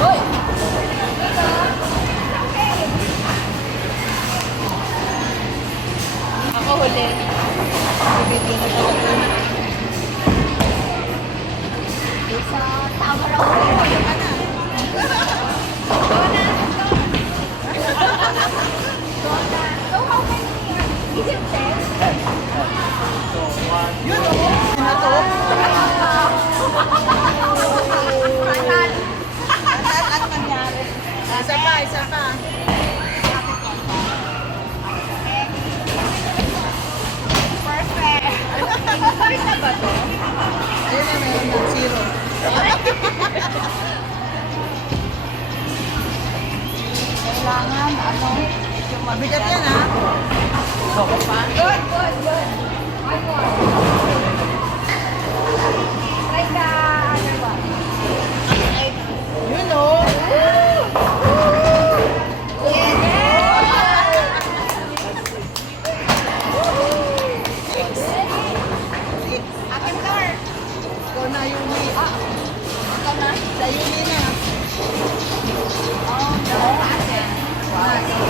Uy! Ako huli. Bibigyan na talaga. Sa tama raw ko yun. Donna. So how many is it 10? Yun o. Sinato. Ano nangyari? Isa pa, isa pa. Perfect. First na ba to? Ayun na, meron ng zero. Kailangan, ano, Yung mabigat yan ha. good, good, good. One more. Like the other one. Yun o. Akin car. Ikaw na yung may... Ikaw na. Sa Yumi na. Oh, no. Akin.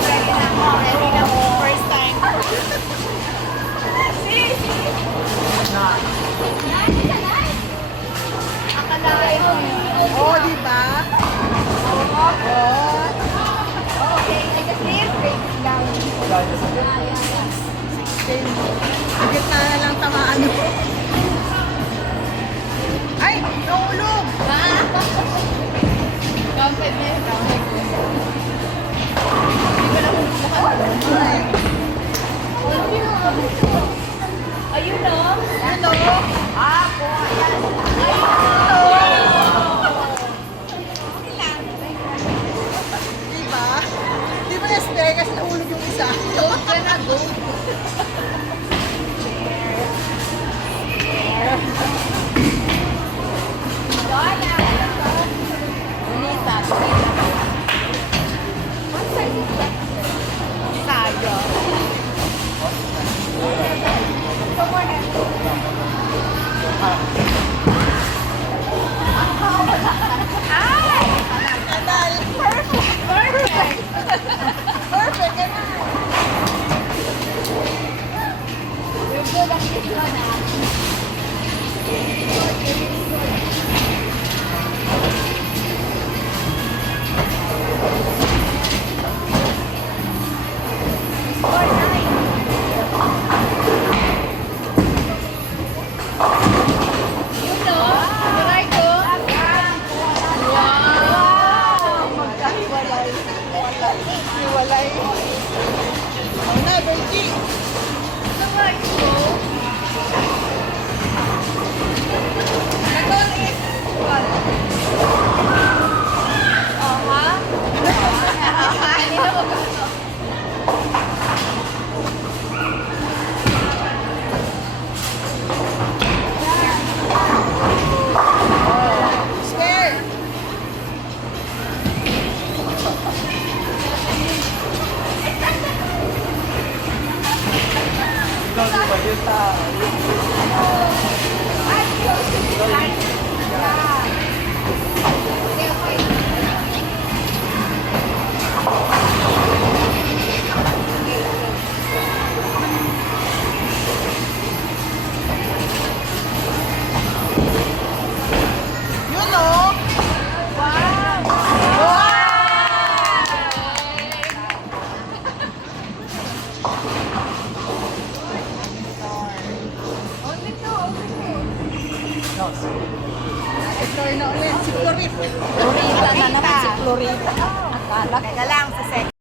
Ready na mo. Ready na mo. First time. See? Akalain mo. Oo, di ba? Oo. Okay, take a deep break down. Higit na lang tamaan mo. Ay! Naulog! Kampay mo yun. Kampay ko. Hindi ko na kumukuha. Ayun no? Hello! Ah, po. Ayan. Di ba? Di ba na-stay kasi naulog yung isa? Go ka na, go. Donna. Unita. What size is that? Sayo. So more heavy. Ay! Nadal! Perfect! Perfect! Perfect! Ganun! You're good at this one, ah. Score 9. Yun no? Try ko. Wow! Magkahiwalay. Hiwalay. Ako na, Bertie! Try ko. Nag-all is what? Oh, ha? Kanina mo ba ito? Square! Ay, close to this line. Yeah. Okay, okay. Yun o! Wow! Only two, only two. Ito na ulit, si Florit. Florita na naman si Florita. Akala ko. Teka lang, sa